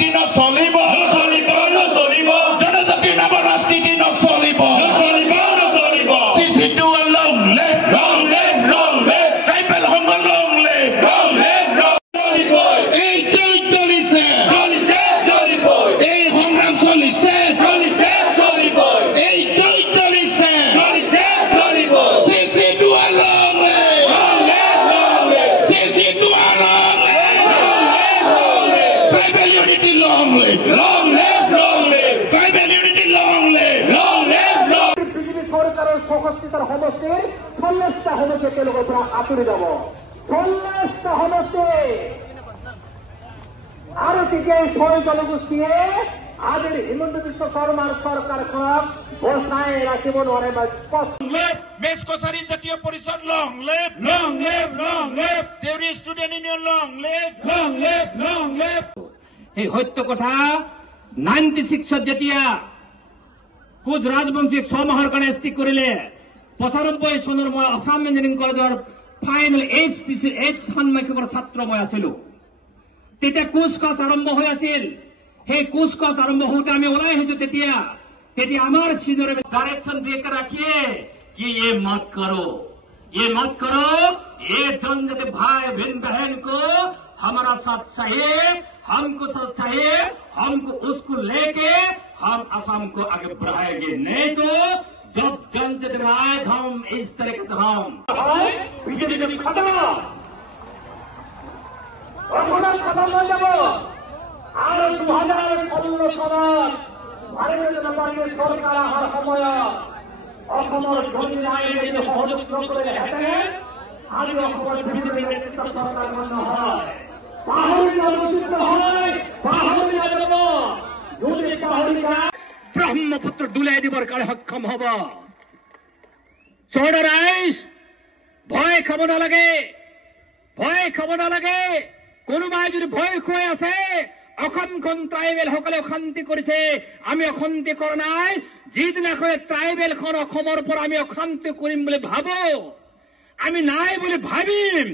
ৰাজনীতি নচলিব জনজাতি নামৰ ৰাজনীতি নচলিব CC2 লং লেফ্ট ট্ৰাইবেল সংঘ লং লেফ্ট এইটোই চলিছে এই সংগ্ৰাম চলিছে এইটোই চলিছে CC2 লং লেফ্ট CC2 লং লেফ্ট ট্ৰাইবেল ইউনিটি লং লেফ্ট ট্ৰাইবেল ইউনিটি লং লেফ্ট পৃথিৱীৰ চৰকাৰৰ ৬৬টাৰ সমষ্টিৰ ৪০টা সমষ্টি তেওঁলোকৰ পৰা আঁতৰি যাব ৪০টা সমষ্টি আৰু তেতিয়া এই ৬ জনগোষ্ঠীয়ে আজিৰ হিমন্ত বিশ্ব শৰ্মাৰ চৰকাৰখনক বচাই ৰাখিব নোৱাৰে বা মেচ কছাৰী জাতীয় পৰিষদ লং লেফ্ট দেউৰী ষ্টুডেণ্ট ইউনিয়ন লং লেফ্ট এই সত্য কথা 96 যেতিয়া কোচ ৰাজবংশীক 6 মাহৰ কাৰণে ষ্টিক কৰিলে 95 চনৰ মই আসাম ইঞ্জিনিয়াৰিং কলেজৰ ফাইনেল এইচ ষান্মাসিকৰ ছাত্ৰ মই আছিলো তেতিয়া কুচকাচ আৰম্ভ হৈ আছিল সেই কুচকাচ আৰম্ভ হওঁতে আমি ওলাই আহিছো তেতিয়া আমাৰ সিনিয়ৰ डायरेक्शन देकर रखिए कि ये मत करो ये जनजाति भाई बहन को हमारा साथ चाहिए हमको साथ चाहिए हमको उसको लेके हम असम को आगे बढ़ाएंगे नहीं तो जब जनजाति राज हम इस तरीके से हम বিজেপি খতম হৈ যাব আৰু 2015 চনত ভাৰতীয় জনতা পাৰ্টীৰ চৰকাৰ অহাৰ সময়ত অসমৰ ধনী ৰাইজে যদি সহযোগ নকৰিলেহেঁতেন আজি অসমৰ বিজেপি নেতৃত্ব চৰকাৰখন নহয় পাহৰি যাব যদি পাহৰি যায় ব্ৰহ্মপুত্ৰ দুলাই দিবৰ কাৰণে সক্ষম হ'ব চৰ্দাৰ ৰাইজ ভয় খাব নালাগে কোনোবাই যদি ভয় খুৱাই আছে অসমখন ট্ৰাইবেলসকলে অশান্তি কৰিছে আমি অশান্তি কৰা নাই যিদিনাখনে ট্ৰাইবেলখন অসমৰ পৰা আমি অশান্তি কৰিম বুলি ভাবো আমি নাই বুলি ভাবিম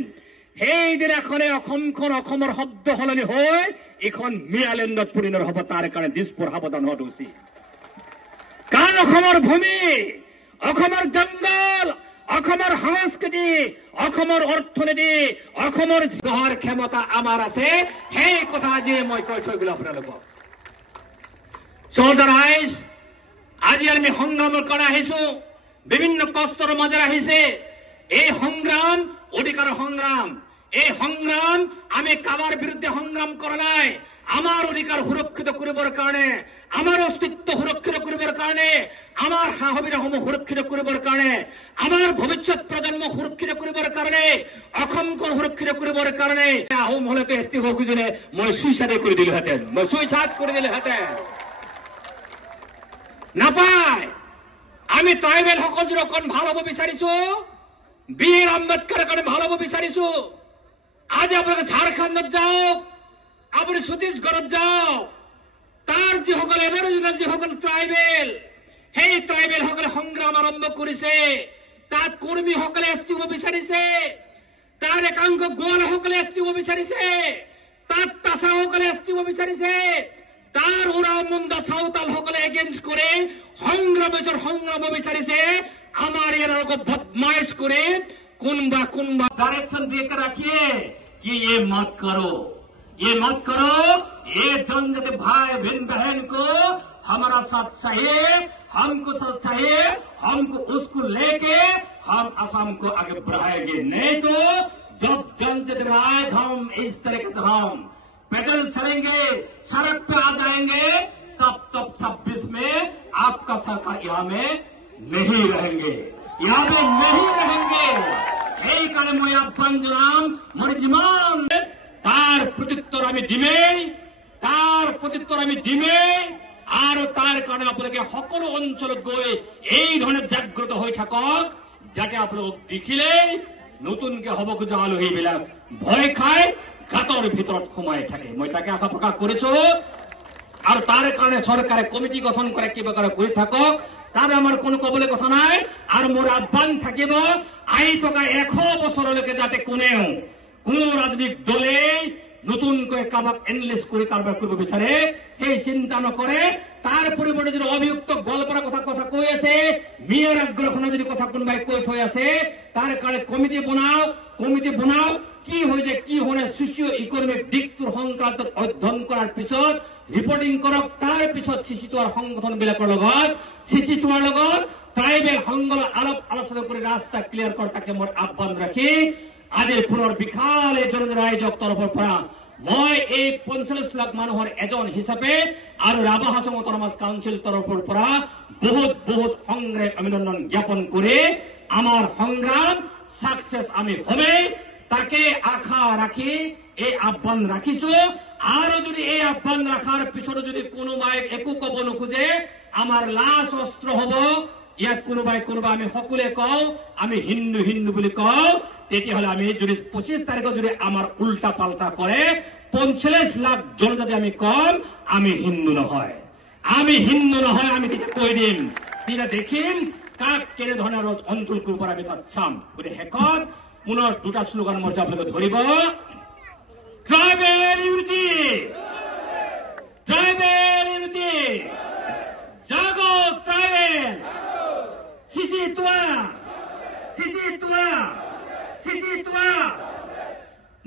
সেইদিনাখনে অসমখন অসমৰ শব্দ সলনি হৈ এখন মিয়ালেণ্ডত পৰিণত হ'ব তাৰ কাৰণে দিছপুৰ সাৱধান হোৱাটো উচিত কাৰণ অসমৰ ভূমি অসমৰ জংগল অসমৰ সংস্কৃতি অসমৰ অৰ্থনীতি অসমৰ জহৰ ক্ষমতা আমাৰ আছে সেই কথা আজি মই কৈ থৈ গ'লো আপোনালোকক চৰ্দাৰ ৰাইজ আজি আমি সংগ্ৰামৰ কাৰণে আহিছো বিভিন্ন কষ্টৰ মাজেৰে আহিছে এই সংগ্ৰাম অধিকাৰৰ সংগ্ৰাম এই সংগ্ৰাম আমি কাবাৰ বিৰুদ্ধে সংগ্ৰাম কৰা নাই আমাৰ অধিকাৰ সুৰক্ষিত কৰিবৰ কাৰণে আমাৰ অস্তিত্ব সুৰক্ষিত কৰিবৰ কাৰণে আমাৰ সা সুবিধাসমূহ সুৰক্ষিত কৰিবৰ কাৰণে আমাৰ ভৱিষ্যত প্ৰজন্ম সুৰক্ষিত কৰিবৰ কাৰণে অসমখন সুৰক্ষিত কৰিবৰ কাৰণে আহোম হলেতো এছটি হৈ খুজিলে মই সুইচাইড কৰি দিলোহেঁতেন নাপায় আমি ট্ৰাইবেল সকল যদি অকণ ভাল হ'ব বিচাৰিছো বীৰ আম্বেদকাৰৰ কাৰণে ভাল হ'ব বিচাৰিছো আজি আপোনালোকে ঝাৰখণ্ডত যাওক আপুনি ছত্তীশগড়ত যাওক তাৰ যিসকল এবৰিজিনেল যিসকল ট্ৰাইবেল সেই ট্ৰাইবেলসকলে সংগ্ৰাম আৰম্ভ কৰিছে তাত কৰ্মীসকলে এছটি হ'ব বিচাৰিছে তাৰ একাংশ গোৱালসকলে এছটি হ'ব বিচাৰিছে তাত তাছাসকলে এছটি হ'ব বিচাৰিছে তাৰ উৰাও মুণ্ডা চাওতালসকলে এগেইনষ্ট কৰে সংগ্ৰাম বিচাৰিছে আমাৰ ইয়াৰ বদমাইশ কৰে কোনবা डायरेक्शन देकर रखिए कि ये मत करो ये जनजाति भाई बहन को हमारा साथ चाहिए हमको साथ चाहिए हमको उसको लेके हम असम को आगे बढ़ाएंगे नहीं तो जब जनजाति राज हम इस तरीके से हम पैदल चलेंगे सड़क पे आ जाएंगे तब 26 में आपका सरकार यहाँ में नहीं रहेंगे সেইকাৰণে মই আহ্বান জনাম মোৰ যিমান তাৰ প্ৰত্যুত্তৰ আমি দিমেই আৰু তাৰ কাৰণে আপোনালোকে সকলো অঞ্চলত গৈ এই ধৰণে জাগ্ৰত হৈ থাকক যাতে আপোনালোকক দেখিলেই নতুনকে হ'ব খোজা আলহীবিলাক ভয় খাই গাঁতৰ ভিতৰত সোমাই থাকে মই তাকে আশা প্ৰকাশ কৰিছো আৰু তাৰ কাৰণে চৰকাৰে কমিটি গঠন কৰে কিবা কৰি থাকক তাৰে আমাৰ কোনো কবলৈ কথা নাই আৰু মোৰ আহ্বান থাকিব আহি থকা 100 বছৰলৈকে যাতে কোনো ৰাজনৈতিক দলে নতুনকৈ কাৰোবাক এনলিষ্ট কৰি কাৰোবাক কৰিব বিচাৰে সেই চিন্তা নকৰে তাৰ পৰিৱৰ্তে যদি অভিযুক্ত গোৱালপাৰা কথা কৈ আছে মেয়ৰ আগ্ৰহখনৰ যদি কথা কোনোবাই কৈ থৈ আছে তাৰ কাৰণে কমিটি বনাওক কি হৈছে কি হোৱা নাই ছচিঅ' ইকনমিক দিশটোৰ সংক্ৰান্তত অধ্যয়ন কৰাৰ পিছত ৰিপৰ্টিং কৰক তাৰ পিছত চিচিটোৱাৰ সংগঠনবিলাকৰ লগত চিচিটোৱাৰ লগত ট্ৰাইবেল সংঘৰ আলাপ আলোচনা কৰি ৰাস্তা ক্লিয়াৰ কৰ তাকে মোৰ আহ্বান ৰাখি আজিৰ পুনৰ বিশাল এই জনৰাইজক তৰফৰ পৰা মই এই ৪৫ লাখ মানুহৰ এজন হিচাপে আৰু ৰাভা হাছং অট'নমাছ কাউন্সিল তৰফৰ পৰা বহুত সংগ্ৰাম অভিনন্দন জ্ঞাপন কৰি আমাৰ সংগ্ৰাম সাকসেস আমি হবে তাকে আশা ৰাখি এই আহ্বান ৰাখিছো আৰু যদি এই আহ্বান ৰাখাৰ পিছতো যদি কোনোবাই একো ক'ব নোখোজে আমাৰ লাশ অস্ত্ৰ হ'ব ইয়াত কোনোবাই আমি সকলোৱে কওঁ আমি হিন্দু বুলি কওঁ তেতিয়াহ'লে আমি যদি 25 তাৰিখত যদি আমাৰ উল্টা পাল্টা কৰে ৪৫ লাখ জনজাতি আমি কম আমি হিন্দু নহয় আমি তেতিয়া কৈ দিম তেতিয়া দেখিম কাক কেনেধৰণৰ অঞ্চল কৰিব আমি তাত চাম গতিকে শেষত পুনৰ দুটা শ্লোগান মোৰ আপোনালোকে ধৰিব ট্ৰাইবেল ইউনিটি জাগো ট্ৰাইবেল চিচিটোৱা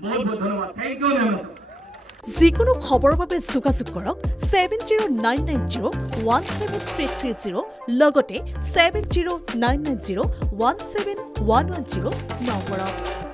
বহুত ধন্যবাদ থেংক ইউ যিকোনো খবৰৰ বাবে যোগাযোগ কৰক 7099017330 লগতে 7099017110 নম্বৰত